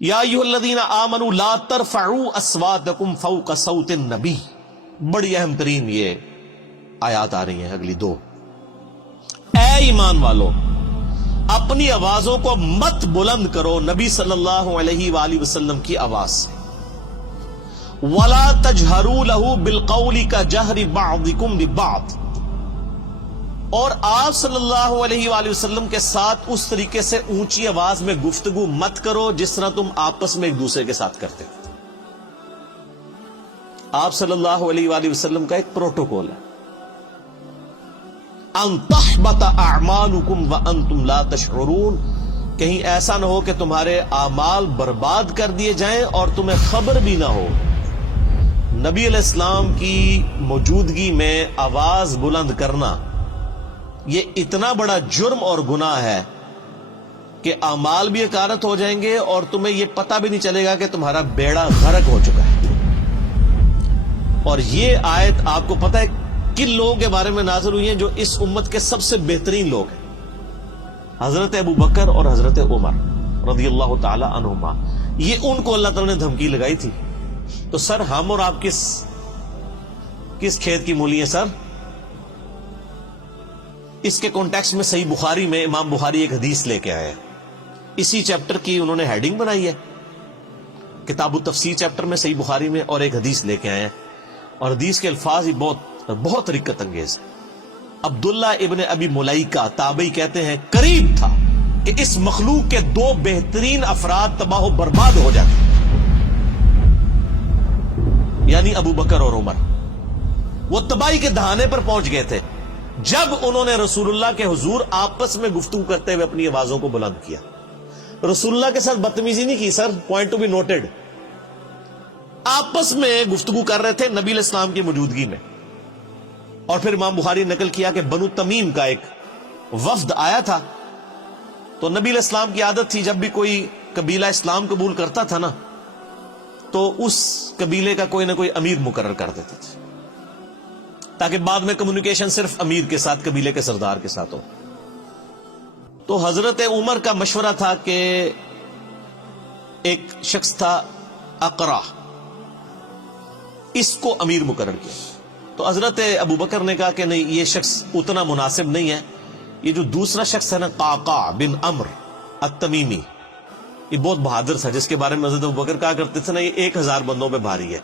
یا ایھا الذین آمنوا لا ترفعوا اصواتکم فوق صوت النبی. بڑی اہم ترین یہ آیات آ رہی ہیں اگلی دو. اے ایمان والو، اپنی آوازوں کو مت بلند کرو نبی صلی اللہ علیہ وآلہ وسلم کی آواز سے. وَلَا تَجْهَرُوا لَهُ بِالْقَوْلِ كَجَهْرِ بَعْضِكُمْ لِبَعْضٍ، اور آپ صلی اللہ علیہ وآلہ وسلم کے ساتھ اس طریقے سے اونچی آواز میں گفتگو مت کرو جس طرح تم آپس میں ایک دوسرے کے ساتھ کرتے ہو. آپ صلی اللہ علیہ وآلہ وسلم کا ایک پروٹوکول ہے، ان تحبط اعمالکم وانتم لا تشعرون. کہیں ایسا نہ ہو کہ تمہارے اعمال برباد کر دیے جائیں اور تمہیں خبر بھی نہ ہو. نبی علیہ السلام کی موجودگی میں آواز بلند کرنا یہ اتنا بڑا جرم اور گناہ ہے کہ اعمال بھی اکارت ہو جائیں گے اور تمہیں یہ پتہ بھی نہیں چلے گا کہ تمہارا بیڑا غرق ہو چکا ہے. اور یہ آیت آپ کو پتہ ہے کن لوگوں کے بارے میں نازل ہوئی ہیں جو اس امت کے سب سے بہترین لوگ ہیں؟ حضرت ابو بکر اور حضرت عمر رضی اللہ تعالی عنہما. یہ ان کو اللہ تعالی نے دھمکی لگائی تھی. تو سر ہم اور آپ کس کھیت کی مولی ہیں سر؟ اس کے کانٹیکسٹ میں صحیح بخاری میں امام بخاری ایک حدیث لے کے آئے ہیں. اسی چیپٹر کی انہوں نے ہیڈنگ بنائی ہے، کتاب التفسیر چیپٹر میں صحیح بخاری میں، اور ایک حدیث لے کے آئے ہیں. اور حدیث کے الفاظ ہی بہت رقت انگیز ہے. عبداللہ ابن ابی ملیکہ تابعی کہتے ہیں قریب تھا کہ اس مخلوق کے دو بہترین افراد تباہ و برباد ہو جاتے، یعنی ابو بکر اور عمر. وہ تباہی کے دہانے پر پہنچ گئے تھے جب انہوں نے رسول اللہ کے حضور آپس میں گفتگو کرتے ہوئے اپنی آوازوں کو بلند کیا. رسول اللہ کے ساتھ بدتمیزی نہیں کی سر، پوائنٹ ٹو بی نوٹڈ. آپس میں گفتگو کر رہے تھے نبی علیہ السلام کی موجودگی میں. اور پھر امام بخاری نے نقل کیا کہ بنو تمیم کا ایک وفد آیا تھا. تو نبی علیہ السلام کی عادت تھی جب بھی کوئی قبیلہ اسلام قبول کرتا تھا نا تو اس قبیلے کا کوئی نہ کوئی امیر مقرر کر دیتے تھے تاکہ بعد میں کمیونیکیشن صرف امیر کے ساتھ، قبیلے کے سردار کے ساتھ ہو. تو حضرت عمر کا مشورہ تھا کہ ایک شخص تھا اقرا، اس کو امیر مقرر کیا. تو حضرت ابو بکر نے کہا کہ نہیں، یہ شخص اتنا مناسب نہیں ہے. یہ جو دوسرا شخص ہے نا قعقاع بن عمرو التمیمی، یہ بہت بہادر تھا جس کے بارے میں حضرت ابو بکر کہا کرتے تھے نا یہ 1000 بندوں پہ بھاری ہے.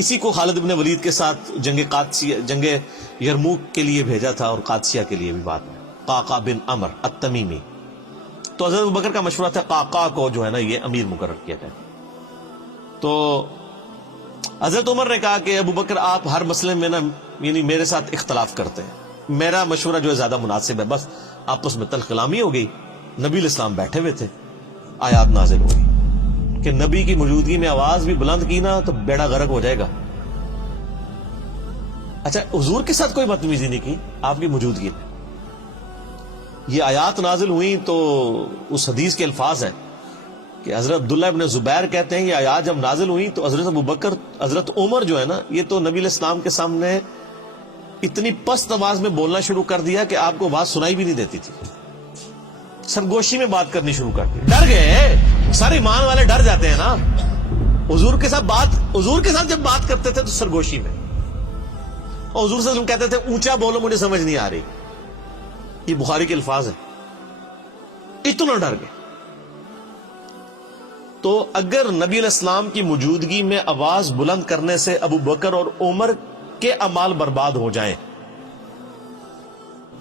اسی کو خالد بن ولید کے ساتھ جنگ یرموک کے لیے بھیجا تھا اور قادسیہ کے لیے بھی بعد میں. قعقاع بن عمرو التمیمی. تو حضرت ابو بکر کا مشورہ تھا قعقاع کو جو ہے نا یہ امیر مقرر کیا جائے. تو حضرت عمر نے کہا کہ ابو بکر آپ ہر مسئلے میں نا یعنی میرے ساتھ اختلاف کرتے ہیں، میرا مشورہ جو ہے زیادہ مناسب ہے. بس آپس میں تلخ کلامی ہو گئی. نبی علیہ السلام بیٹھے ہوئے تھے، آیات نازل ہوئی کہ نبی کی موجودگی میں آواز بھی بلند کی نا تو بیڑا غرق ہو جائے گا. اچھا، حضور کے ساتھ کوئی بدتمیزی نہیں کی آپ کی موجودگی میں. یہ آیات نازل ہوئی تو اس حدیث کے الفاظ ہیں کہ حضرت عبداللہ ابن زبیر کہتے ہیں یہ آیات جب نازل ہوئی تو حضرت ابو بکر، حضرت عمر جو ہے نا یہ تو نبی علیہ السلام کے سامنے اتنی پست آواز میں بولنا شروع کر دیا کہ آپ کو بات سنائی بھی نہیں دیتی تھی. سرگوشی میں بات کرنی شروع کر دی. ڈر گئے سارے ایمان والے، ڈر جاتے ہیں نا. حضور کے ساتھ جب بات کرتے تھے تو سرگوشی میں، اور حضور صلی اللہ علیہ وسلم کہتے تھے اونچا بولو مجھے سمجھ نہیں آ رہی. یہ بخاری کے الفاظ ہیں. اتنا ڈر گئے. تو اگر نبی علیہ السلام کی موجودگی میں آواز بلند کرنے سے ابو بکر اور عمر کے اعمال برباد ہو جائیں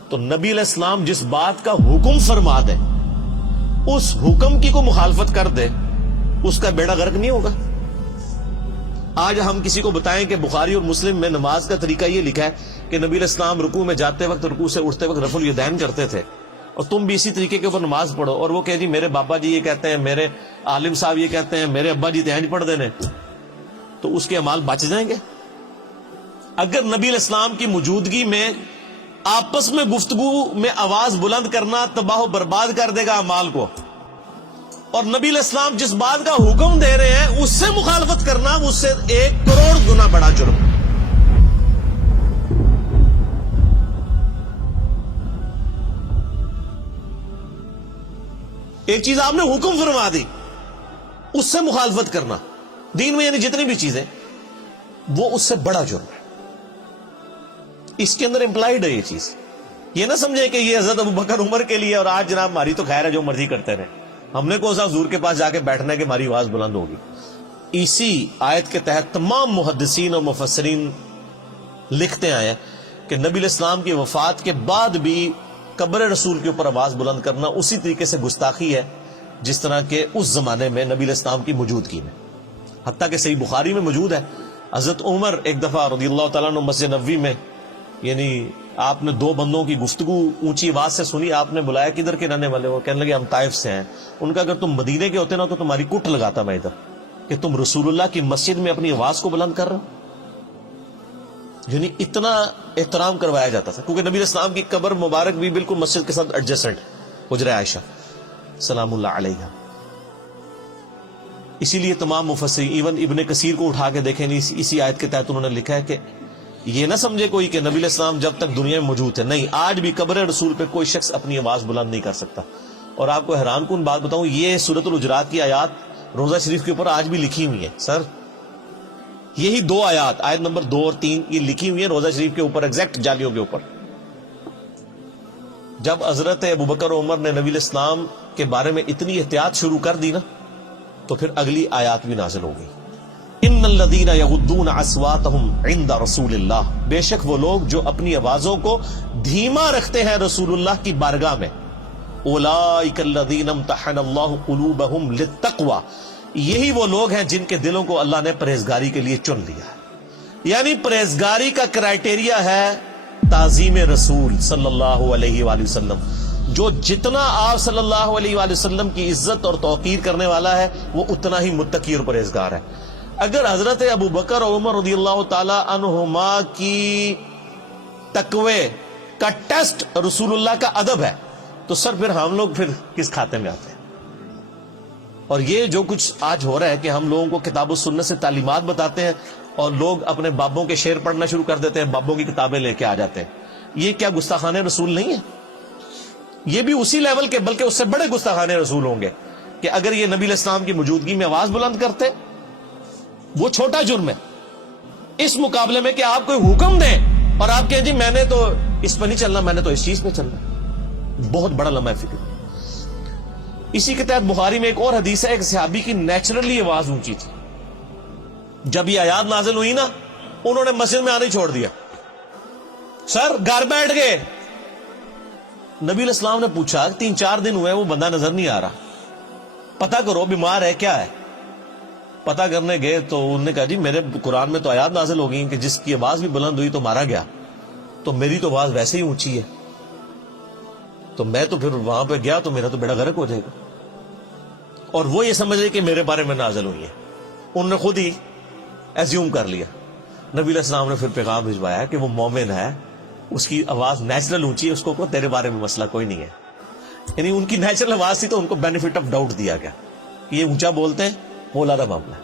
تو نبی علیہ السلام جس بات کا حکم فرما دے اس حکم کی کو مخالفت کر دے اس کا بیڑا غرق نہیں ہوگا. آج ہم کسی کو بتائیں کہ بخاری اور مسلم میں نماز کا طریقہ یہ لکھا ہے کہ نبی علیہ السلام رکوع میں جاتے وقت، رکوع سے اٹھتے وقت رفع الیدین کرتے تھے اور تم بھی اسی طریقے کے اوپر نماز پڑھو. اور وہ کہ جی میرے بابا جی یہ کہتے ہیں، میرے عالم صاحب یہ کہتے ہیں، میرے ابا جی تہنج پڑھ دینے، تو اس کے اعمال بچ جائیں گے. اگر نبی علیہ السلام کی موجودگی میں آپس میں گفتگو میں آواز بلند کرنا تباہ و برباد کر دے گا اعمال کو، اور نبی علیہ السلام جس بات کا حکم دے رہے ہیں اس سے مخالفت کرنا اس سے 1 کروڑ گنا بڑا جرم. ایک چیز آپ نے حکم فرما دی، اس سے مخالفت کرنا دین میں یعنی جتنی بھی چیزیں وہ اس سے بڑا جرم ہے. اس کے اندر امپلائڈ ہے یہ چیز. یہ نہ سمجھے کہ یہ حضرت ابوبکر عمر کے لیے اور آج جناب ہماری تو خیر ہے جو مرضی کرتے رہے, ہم نے کون سا حضور کے پاس جا کے بیٹھنا ہے کہ ہماری آواز بلند ہوگی. اسی آیت کے تحت تمام محدثین اور مفسرین لکھتے آئے کہ نبی علیہ السلام کی وفات کے بعد بھی قبر رسول کے اوپر آواز بلند کرنا اسی طریقے سے گستاخی ہے جس طرح کہ اس زمانے میں نبی علیہ السلام کی موجودگی میں. حتیٰ کہ صحیح بخاری میں موجود ہے, حضرت عمر ایک دفعہ رضی اللہ تعالیٰ عنہ مسجد نبوی میں, یعنی آپ نے دو بندوں کی گفتگو اونچی آواز سے سنی, آپ نے بلایا کدھر کے رہنے والے, وہ کہنے لگے ہم طائف سے ہیں. ان کا اگر تم مدینے کے ہوتے نا تو تمہاری کٹ لگاتا میں ادھر کہ تم رسول اللہ کی مسجد میں اپنی آواز کو بلند کر رہے ہو. یعنی اتنا احترام کروایا جاتا تھا کیونکہ نبی علیہ السلام کی قبر مبارک بھی بالکل مسجد کے ساتھ ایڈجسٹنٹ, حجرہ عائشہ سلام اللہ علیہا. اسی لیے تمام مفسرین ایون ابن کثیر کو اٹھا کے دیکھیں, اسی آیت کے تحت انہوں نے لکھا ہے کہ یہ نہ سمجھے کوئی کہ نبی علیہ السلام جب تک دنیا میں موجود ہے, نہیں, آج بھی قبر رسول پہ کوئی شخص اپنی آواز بلند نہیں کر سکتا. اور آپ کو حیران کن بات بتاؤں, یہ سورۃ الحجرات کی آیات روضہ شریف کے اوپر آج بھی لکھی ہوئی ہیں. سر یہی دو آیات, آیت نمبر 2 اور 3, یہ لکھی ہوئی ہیں روضہ شریف کے اوپر, ایگزیکٹ جالیوں کے اوپر. جب حضرت ابوبکر عمر نے نبی علیہ السلام کے بارے میں اتنی احتیاط شروع کر دی نا, تو پھر اگلی آیات بھی نازل ہو گئی. ان الذین یغضون اصواتهم عند رسول اللہ, بے شک وہ لوگ جو اپنی آوازوں کو دھیما رکھتے ہیں رسول اللہ کی بارگاہ میں. اولئک الذین امتحن اللہ قلوبهم للتقوی, یہی وہ لوگ ہیں جن کے دلوں کو اللہ نے پرہیزگاری کے لیے چن لیا ہے. یعنی پرہیزگاری کا کرائٹیریا ہے تعظیم رسول صلی اللہ علیہ وآلہ وسلم. جو جتنا آپ صلی اللہ علیہ وآلہ وسلم کی عزت اور توقیر کرنے والا ہے وہ اتنا ہی متقی اور پرہیزگار ہے. اگر حضرت ابو بکر اور عمر رضی اللہ تعالی عنہما کی تقوی کا ٹیسٹ رسول اللہ کا ادب ہے تو سر پھر ہم لوگ پھر کس کھاتے میں آتے ہیں؟ اور یہ جو کچھ آج ہو رہا ہے کہ ہم لوگوں کو کتاب و سنت سے تعلیمات بتاتے ہیں اور لوگ اپنے بابوں کے شعر پڑھنا شروع کر دیتے ہیں, بابوں کی کتابیں لے کے آ جاتے ہیں. یہ کیا گستاخانہ رسول نہیں ہے؟ یہ بھی اسی لیول کے بلکہ اس سے بڑے گستاخانہ رسول ہوں گے کہ اگر یہ نبی علیہ السلام کی موجودگی میں آواز بلند کرتے, وہ چھوٹا جرم ہے اس مقابلے میں کہ آپ کوئی حکم دیں اور آپ کہیں جی میں نے تو اس پہ نہیں چلنا, میں نے تو اس چیز پہ چلنا. بہت بڑا لمحہ فکر. اسی کے تحت بخاری میں ایک اور حدیث ہے, ایک صحابی کی نیچرلی آواز اونچی تھی. جب یہ آیات نازل ہوئی نا, انہوں نے مسجد میں آنا ہی چھوڑ دیا, سر گھر بیٹھ گئے. نبی علیہ السلام نے پوچھا 3-4 دن ہوئے وہ بندہ نظر نہیں آ رہا, پتہ کرو بیمار ہے کیا ہے. پتہ کرنے گئے تو انہوں نے کہا جی میرے قرآن میں تو آیات نازل ہو گئی کہ جس کی آواز بھی بلند ہوئی تو مارا گیا, تو میری تو آواز ویسے ہی اونچی ہے, تو میں تو پھر وہاں پہ گیا تو میرا تو بیڑا غرق ہو جائے گا. اور وہ یہ سمجھ رہے کہ میرے بارے میں نازل ہوئی ہے, انہوں نے خود ہی ایزیوم کر لیا. نبی علیہ السلام نے پھر پیغام بھجوایا کہ وہ مومن ہے, اس کی آواز نیچرل اونچی ہے, اس کو تیرے بارے میں مسئلہ کوئی نہیں ہے. یعنی ان کی نیچرل آواز تھی تو ان کو بینیفٹ آف ڈاؤٹ دیا گیا, یہ اونچا بولتے ہیں وہ علیحدہ معاملہ ہے.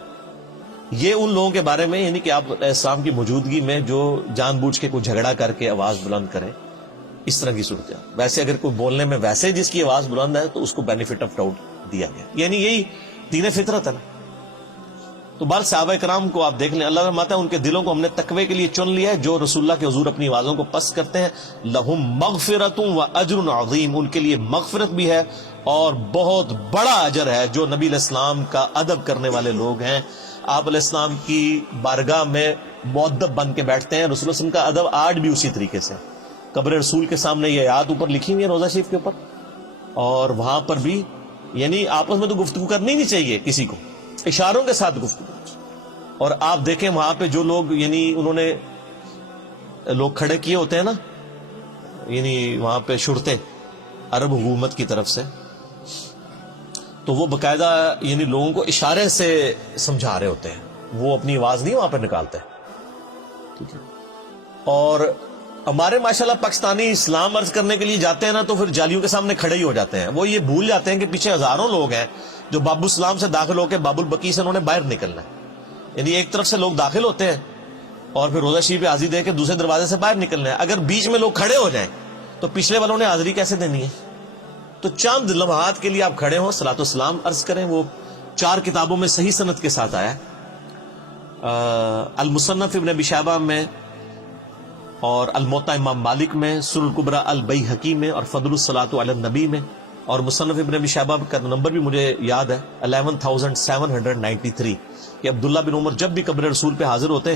یہ ان لوگوں کے بارے میں یعنی کہ آپ اسلام کی موجودگی میں جو جان بوجھ کے کوئی جھگڑا کر کے آواز بلند کرے, اس طرح کی صورت ہے. ویسے اگر کوئی بولنے میں ویسے جس کی آواز بلند ہے تو اس کو بینیفٹ آف ڈاؤٹ دیا گیا, یعنی یہی دین فطرت ہے نا. تو بال صحابہ کرام کو آپ دیکھ لیں, اللہ فرماتا ہے ان کے دلوں کو ہم نے تقوی کے لیے چن لیا ہے. جو رسول اللہ کے حضور اپنی آوازوں کو پست کرتے ہیں, لہم مغفرۃ و اجر عظیم, ان کے لیے مغفرت بھی ہے اور بہت بڑا اجر ہے. جو نبی علیہ السلام کا ادب کرنے والے لوگ ہیں, آپ علیہ السلام کی بارگاہ میں مؤدب بن کے بیٹھتے ہیں. رسول اللہ علیہ وسلم کا ادب آج بھی اسی طریقے سے. قبر رسول کے سامنے یہ آیات اوپر لکھی ہوئی ہے روضہ شریف کے اوپر, اور وہاں پر بھی یعنی آپس میں تو گفتگو کرنی نہیں چاہیے کسی کو, اشاروں کے ساتھ گفتگو. اور آپ دیکھیں وہاں پہ جو لوگ یعنی انہوں نے لوگ کھڑے کیے ہوتے ہیں نا, یعنی وہاں پہ شرطے عرب حکومت کی طرف سے, تو وہ باقاعدہ یعنی لوگوں کو اشارے سے سمجھا رہے ہوتے ہیں, وہ اپنی آواز نہیں وہاں پہ نکالتے. ٹھیک ہے. اور ہمارے ماشاءاللہ پاکستانی اسلام عرض کرنے کے لیے جاتے ہیں نا تو پھر جالیوں کے سامنے کھڑے ہی ہو جاتے ہیں. وہ یہ بھول جاتے ہیں کہ پیچھے ہزاروں لوگ ہیں جو باب السلام سے داخل ہو کے باب البقیع سے انہوں نے باہر نکلنا ہے. یعنی ایک طرف سے لوگ داخل ہوتے ہیں اور پھر روضہ شریف پہ حاضری دے کے دوسرے دروازے سے باہر نکلنا ہے. اگر بیچ میں لوگ کھڑے ہو جائیں تو پچھلے والوں نے حاضری کیسے دینی ہے؟ تو چند لمحات کے لیے آپ کھڑے ہوں, صلاۃ والسلام عرض کریں, وہ 4 کتابوں میں صحیح سند کے ساتھ آیا ہے، المصنف ابن ابی شیبہ میں، اور الموطا امام مالک میں، سنن الکبریٰ البیہقی میں، اور فضل الصلاۃ علی النبی میں، اور مصنف ابن ابی شیبہ کا نمبر بھی مجھے یاد ہے 11793 کہ عبداللہ بن عمر جب بھی قبر رسول پہ حاضر ہوتے،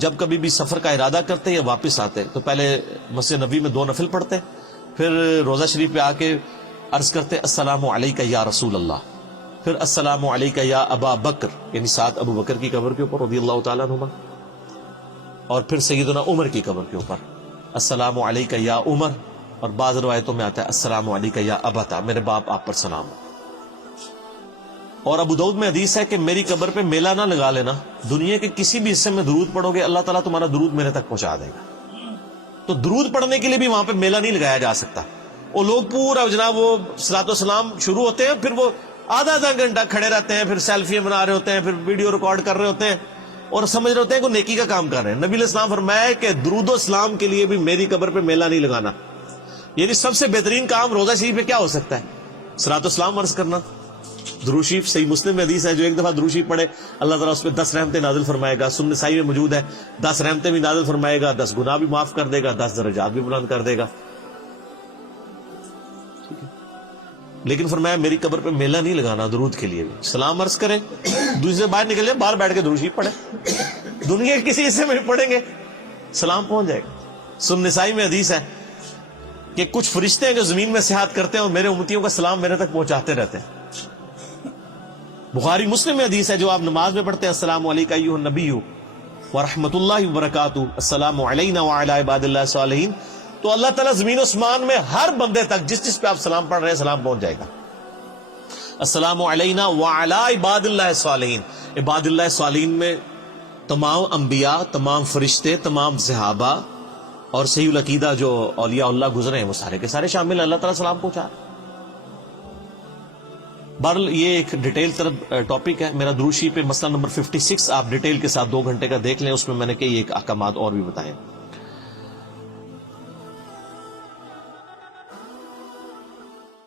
جب کبھی بھی سفر کا ارادہ کرتے یا واپس آتے تو پہلے مسجد نبی میں 2 نفل پڑھتے، پھر روضہ شریف پہ آ کے عرض کرتے السلام علیکہ یا رسول اللہ، پھر السلام علیکہ یا ابا بکر، یعنی ساتھ ابو بکر کی قبر کے اوپر رضی اللہ تعالیٰ عنہما، اور پھر سیدنا عمر کی قبر کے اوپر السلام علیکہ یا عمر، اور بعض روایتوں میں آتا ہے السلام علیکہ یا ابتا، میرے باپ آپ پر سلام ہو۔ اور ابو داؤد میں حدیث ہے کہ میری قبر پہ میلہ نہ لگا لینا، دنیا کے کسی بھی حصے میں درود پڑھو گے اللہ تعالیٰ تمہارا درود میرے تک پہنچا دے گا۔ تو درود پڑھنے کے لیے بھی وہاں پہ میلہ نہیں لگایا جا سکتا، وہ لوگ پورا جناب وہ صلاۃ و سلام شروع ہوتے ہیں، پھر وہ آدھا گھنٹہ کھڑے رہتے ہیں، پھر سیلفیاں بنا رہے ہوتے ہیں، پھر ویڈیو ریکارڈ کر رہے ہوتے ہیں اور سمجھ رہے ہوتے ہیں کہ نیکی کا کام کر رہے ہیں۔ نبی علیہ السلام فرمایا کہ درود و اسلام کے لیے بھی میری قبر پہ میلہ نہیں لگانا، یعنی سب سے بہترین کام روضہ شریف پہ کیا ہو سکتا ہے؟ صلاۃ و سلام عرض کرنا۔ درود شریف صحیح مسلم میں حدیث ہے جو ایک دفعہ درود شریف پڑھے اللہ تعالیٰ اس پہ 10 رحمتیں نازل فرمائے گا، سنن نسائی میں موجود ہے 10 رحمتیں بھی نازل فرمائے گا، 10 گناہ بھی معاف کر دے گا، 10 درجات بھی بلند کر دے گا۔ لیکن فرمایا میری قبر پہ میلہ نہیں لگانا، درود کے لیے بھی سلام عرض کریں، دوسرے باہر نکل جائیں، باہر بیٹھ کے درود شریف پڑھیں، دنیا کے کسی حصے میں پڑھیں گے سلام پہنچ جائے گا۔ سنن نسائی میں حدیث ہے کہ کچھ فرشتے ہیں جو زمین میں سیاحت کرتے ہیں اور میرے امتیوں کا سلام میرے تک پہنچاتے رہتے ہیں۔ بخاری مسلم میں حدیث ہے جو آپ نماز میں پڑھتے ہیں السلام علیکم ایھا النبی ورحمۃ اللہ وبرکاتہ، السلام علینا وعلی عباد اللہ الصالحین، تو اللہ تعالیٰ زمین و اسمان میں ہر بندے تک جس پہ آپ سلام پڑھ رہے ہیں سلام پہنچ جائے گا۔ السلام علینا وعلی عباد اللہ الصالحین، عباد اللہ الصالحین میں تمام انبیاء، تمام فرشتے، تمام صحابہ اور صحیح العقیدہ جو اولیاء اللہ گزرے ہیں وہ سارے کے سارے شامل ہیں، اللہ تعالیٰ سلام پہنچا۔ بہرحال یہ ایک ڈیٹیل طرف ٹاپک ہے میرا، درود شریف پہ مسئلہ نمبر 56 آپ ڈیٹیل کے ساتھ 2 گھنٹے کا دیکھ لیں، اس میں میں نے کئی ایک احکامات اور بھی بتائے۔